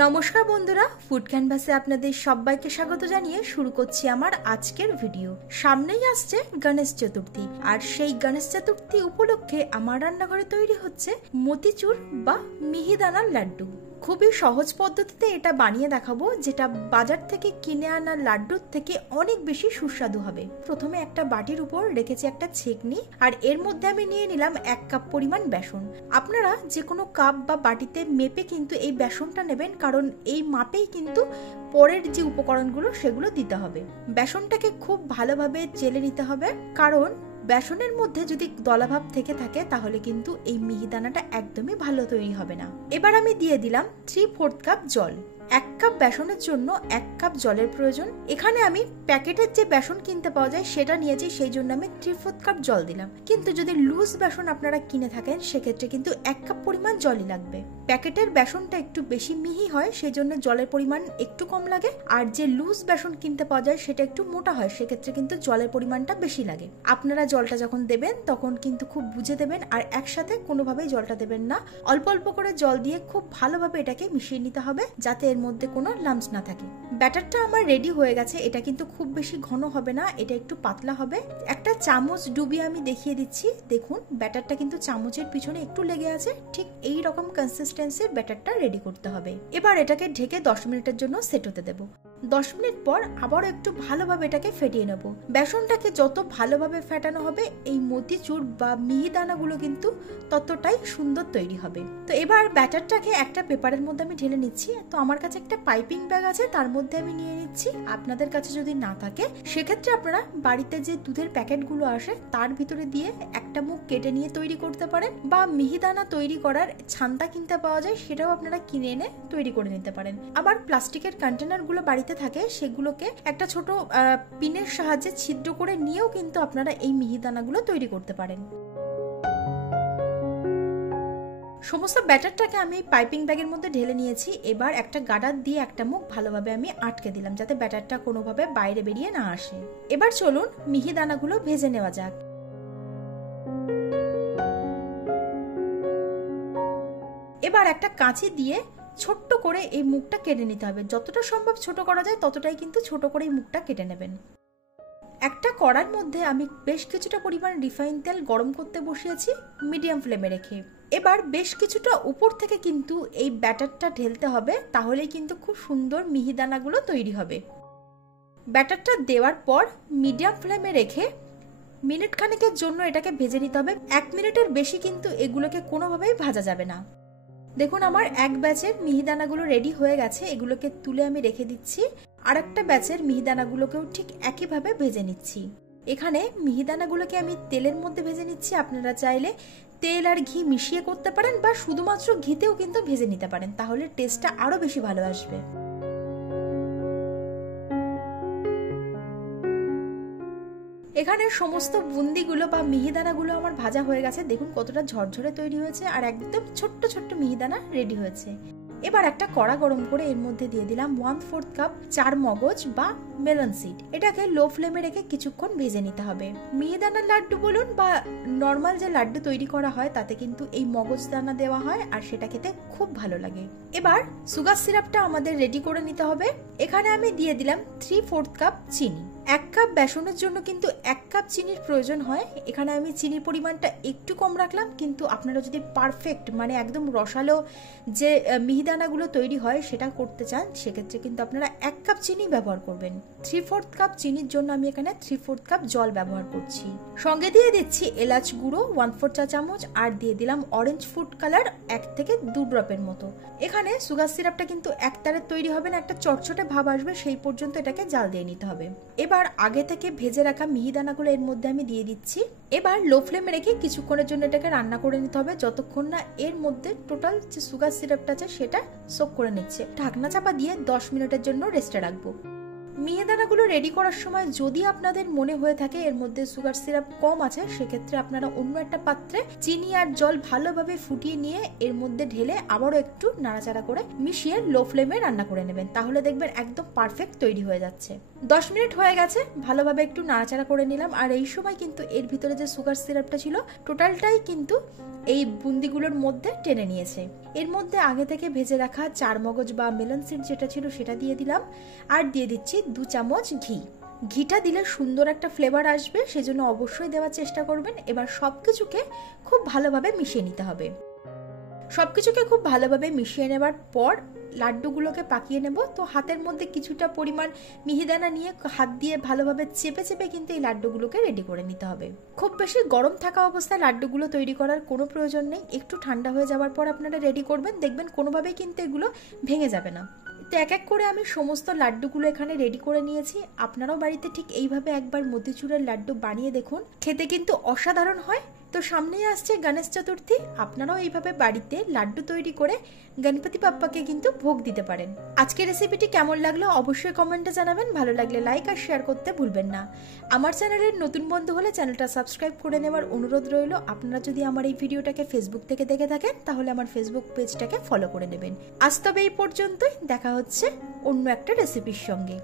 নমস্কার বন্ধুরা, ফুড ক্যানভাসে আপনাদের সবাইকে স্বাগত জানিয়ে শুরু করছি আমার আজকের ভিডিও। সামনেই আসছে গণেশ চতুর্থী, আর সেই গণেশ চতুর্থী উপলক্ষে আমার রান্নাঘরে তৈরি হচ্ছে মতিচুর বা মিহিদানার লাড্ডু। খুবই সহজ পদ্ধতিতে এটা বানিয়ে দেখাবো, যেটা বাজার থেকে কিনে আনা লাড্ডুর থেকে অনেক বেশি সুস্বাদু হবে। প্রথমে একটা বাটির উপর রেখেছি একটা ছেঁকনি, আর এর মধ্যে আমি নিয়ে নিলাম 1 কাপ পরিমাণ বেসন। আপনারা যে কোনো কাপ বা বাটিতে মেপে কিন্তু এই বেসনটা নেবেন, কারণ এই মাপেই কিন্তু পরের যে উপকরণগুলো সেগুলো দিতে হবে। বেসনটাকে খুব ভালোভাবে চেলে নিতে হবে, কারণ বেসনের মধ্যে যদি দলাভাব থেকে থাকে তাহলে কিন্তু এই মিহিদানাটা একদমই ভালো তৈরি হবে না। এবার আমি দিয়ে দিলাম 3/4 কাপ জল। 1 কাপ বেসনের জন্য 1 কাপ জলের প্রয়োজন। এখানে আমি প্যাকেটের যে বেসন কিনতে পাওয়া যায় সেটা নিয়েছি, সেই জন্য আমি 3/4 কাপ জল দিলাম। কিন্তু যদি লুজ বেসন আপনারা কিনে থাকেন সেক্ষেত্রে কিন্তু 1 কাপ পরিমাণ জলই লাগবে। প্যাকেটের বেসনটা একটু বেশি মিহি হয়, সেই জন্য জলের পরিমাণ একটু কম লাগে, আর যে লুজ বেসন কিনতে পাওয়া যায় সেটা একটু মোটা হয়, সেক্ষেত্রে কিন্তু জলের পরিমাণটা বেশি লাগে। আপনারা জলটা যখন দেবেন তখন কিন্তু খুব বুঝে দেবেন, আর একসাথে কোনোভাবেই জলটা দেবেন না। অল্প অল্প করে জল দিয়ে খুব ভালোভাবে এটাকে মিশিয়ে নিতে হবে, যাতে এর মধ্যে কোনো লাম্পস না থাকে। ব্যাটারটা আমার রেডি হয়ে গেছে। এটা কিন্তু খুব বেশি ঘন হবে না, এটা একটু পাতলা হবে। একটা চামচ ডুবিয়ে আমি দেখিয়ে দিচ্ছি। দেখুন, ব্যাটারটা কিন্তু চামচের পিছনে একটু লেগে আছে। ঠিক এই রকম কনসিস্টেন্সির ব্যাটারটা রেডি করতে হবে। এবার এটাকে ঢেকে 10 মিনিটের জন্য সেট হতে দেব। 10 মিনিট পর আবারও একটু ভালোভাবে এটাকে ফেটিয়ে নেব। বেসনটাকে যত ভালোভাবে ফেটানো হবে এই মতিচুর বা মিহিদানাগুলো কিন্তু ততটাই সুন্দর তৈরি হবে। তো এবার ব্যাটারটাকে একটা পেপারের মধ্যে আমি ঢেলে নিচ্ছি। তো আমার কাছে একটা পাইপিং ব্যাগ আছে, তার মধ্যে আমি নিয়ে নিচ্ছি। আপনাদের কাছে যদি না থাকে সেক্ষেত্রে আপনারা বাড়িতে যে দুধের প্যাকেটগুলো আসে তার ভিতরে দিয়ে একটা মুখ কেটে নিয়ে তৈরি করতে পারেন, বা মিহিদানা তৈরি করার ছান্তা কিনতে পাওয়া যায়, সেটাও আপনারা কিনে এনে তৈরি করে নিতে পারেন। আবার প্লাস্টিকের কন্টেনারগুলো বাড়িতে থাকে, সেগুলোকে একটা ছোট পিনের সাহায্যে ছিদ্র করে নিয়েও কিন্তু আপনারা এই মিহিদানাগুলো তৈরি করতে পারেন। সমস্ত ব্যাটারটাকে আমি পাইপিং ব্যাগের মধ্যে ঢেলে নিয়েছি। এবার একটা গার্ডার দিয়ে একটা মুখ ভালোভাবে আমি আটকে দিলাম, যাতে ব্যাটারটা কোনোভাবে বাইরে বেরিয়ে না আসে। এবার চলুন মিহিদানাগুলো ভেজে নেওয়া যাক। এবার একটা কাঁচি দিয়ে ছোট্ট করে এই মুখটা কেটে নিতে হবে। যতটা সম্ভব ছোট করা যায় ততটাই কিন্তু ছোট করে এই মুখটা কেটে নেবেন। একটা কড়ার মধ্যে আমি বেশ কিছুটা পরিমাণ রিফাইন তেল গরম করতে বসিয়েছি, মিডিয়াম ফ্লেমে রেখে। এবার বেশ কিছুটা উপর থেকে কিন্তু এই ব্যাটারটা ঢেলতে হবে, তাহলেই কিন্তু খুব সুন্দর মিহিদানাগুলো তৈরি হবে। ব্যাটারটা দেওয়ার পর মিডিয়াম ফ্লেমে রেখে মিনিট খানেকের জন্য এটাকে ভেজে নিতে হবে। 1 মিনিটের বেশি কিন্তু এগুলোকে কোনোভাবেই ভাজা যাবে না। দেখুন, আমার এক ব্যাচের মিহিদানাগুলো রেডি হয়ে গেছে। এগুলোকে তুলে আমি রেখে দিচ্ছি। আর একটা ব্যাচের মিহিদানাগুলোকেও ঠিক একইভাবে ভেজে নিচ্ছি। এখানে মিহিদানাগুলোকে আমি তেলের মধ্যে ভেজে নিচ্ছি। আপনারা চাইলে তেল আর ঘি মিশিয়ে করতে পারেন, বা শুধুমাত্র ঘিতেও কিন্তু ভেজে নিতে পারেন, তাহলে টেস্টটা আরো বেশি ভালো আসবে। এখানে সমস্ত বুন্দিগুলো বা মিহিদানাগুলো আমার ভাজা হয়ে গেছে। দেখুন কতটা ঝরঝরে তৈরি হয়েছে, আর একদম ছোট্ট ছোট্ট মিহিদানা রেডি হয়েছে। এবার একটা কড়া গরম করে এর মধ্যে দিয়ে দিলাম 1/4 কাপ চার মগজ বা মেলন সিড। এটাকে লো ফ্লেমে রেখে কিছুক্ষণ ভেজে নিতে হবে। মিহিদানার লাড্ডু বলুন বা নর্মাল যে লাড্ডু তৈরি করা হয় তাতে কিন্তু এই মগজ দানা দেওয়া হয়, আর সেটা খেতে খুব ভালো লাগে। এবার সুগার সিরাপটা আমাদের রেডি করে নিতে হবে। এখানে আমি দিয়ে দিলাম 3/4 কাপ চিনি। 1 কাপ বেসনের জন্য কিন্তু 1 কাপ চিনির প্রয়োজন হয়। এখানে আমি চিনির পরিমাণটা একটু কম রাখলাম, কিন্তু আপনারা যদি পারফেক্ট মানে একদম রসালো যে মিহিদানাগুলো তৈরি হয় সেটা করতে চান, সেক্ষেত্রে কিন্তু আপনারা 1 কাপ চিনি ব্যবহার করবেন। 3/4 কাপ চিনির জন্য আমি এখানে 3/4 কাপ জল ব্যবহার করছি। সঙ্গে দিয়ে দিচ্ছি এলাচ গুঁড়ো 1/4 চা চামচ, আর দিয়ে দিলাম অরেঞ্জ ফুড কালার 1 থেকে 2 ড্রপের মতো। এখানে সুগার সিরাপটা কিন্তু একতারে তৈরি হবে না, একটা চটচটে ভাব আসবে সেই পর্যন্ত এটাকে জাল দিয়ে নিতে হবে। এবার আগে থেকে ভেজে রাখা মিহিদানাগুলো এর মধ্যে আমি দিয়ে দিচ্ছি। এবার লো ফ্লেমে রেখে কিছুক্ষণের জন্য এটাকে রান্না করে নিতে হবে, যতক্ষণ না এর মধ্যে টোটাল যে সুগার সিরাপটা আছে সেটা সোক করে নিচ্ছে। ঢাকনা চাপা দিয়ে 10 মিনিটের জন্য রেস্টে রাখবো। মিহিদানাগুলো রেডি করার সময় যদি আপনাদের মনে হয়ে থাকে এর মধ্যে সুগার সিরাপ কম আছে, সেক্ষেত্রে আপনারা অন্য একটা পাত্রে চিনি আর জল ভালোভাবে ফুটিয়ে নিয়ে এর মধ্যে ঢেলে আবারও একটু নাড়াচাড়া করে মিশিয়ে লো ফ্লেমে রান্না করে নেবেন। তাহলে দেখবেন একদম পারফেক্ট তৈরি হয়ে যাচ্ছে। 10 মিনিট হয়ে গেছে, ভালোভাবে একটু নাড়াচাড়া করে নিলাম। আর এই সময় কিন্তু এর ভিতরে যে সুগার সিরাপটা ছিল টোটালটাই কিন্তু এই বুন্দিগুলোর মধ্যে টেনে নিয়েছে। এর মধ্যে আগে থেকে ভেজে রাখা চারমগজ বা মেলন সিড যেটা ছিল সেটা দিয়ে দিলাম, আর দিয়ে দিচ্ছি 2 চামচ ঘি। ঘিটা দিলে সুন্দর একটা ফ্লেভার আসবে, সেজন্য অবশ্যই দেওয়ার চেষ্টা করবেন। এবার সবকিছুকে খুব ভালোভাবে মিশিয়ে নিতে হবে। সবকিছুকে খুব ভালোভাবে মিশিয়ে নেবার পর লাড্ডুগুলোকে পাকিয়ে নেব। তো হাতের মধ্যে কিছুটা পরিমাণ মিহিদানা নিয়ে হাত দিয়ে ভালোভাবে চেপে চেপে কিন্তু এই লাড্ডুগুলোকে রেডি করে নিতে হবে। খুব বেশি গরম থাকা অবস্থায় লাড্ডুগুলো তৈরি করার কোনো প্রয়োজন নেই। একটু ঠান্ডা হয়ে যাওয়ার পর আপনারা রেডি করবেন, দেখবেন কোনোভাবেই কিন্তু এগুলো ভেঙে যাবে না। তো এক এক করে আমি সমস্ত লাড্ডুগুলো এখানে রেডি করে নিয়েছি। আপনারাও বাড়িতে ঠিক এইভাবে একবার মতিচুরের লাড্ডু বানিয়ে দেখুন, খেতে কিন্তু অসাধারণ হয়। তো সামনেই আসছে গণেশ চতুর্থী, আপনারাও এইভাবে বাড়িতে লাড্ডু তৈরি করে গণপতি বাপ্পাকে কিন্তু ভোগ দিতে পারেন। আজকের রেসিপিটি কেমন লাগলো অবশ্যই কমেন্টে জানাবেন। ভালো লাগলে লাইক আর শেয়ার করতে ভুলবেন না। আমার চ্যানেলের নতুন বন্ধু হলে চ্যানেলটা সাবস্ক্রাইব করে নেওয়ার অনুরোধ রইল। আপনারা যদি আমার এই ভিডিওটাকে ফেসবুক থেকে দেখে থাকেন তাহলে আমার ফেসবুক পেজটাকে ফলো করে নেবেন। আজ তবে এই পর্যন্তই, দেখা হচ্ছে অন্য একটা রেসিপির সঙ্গে।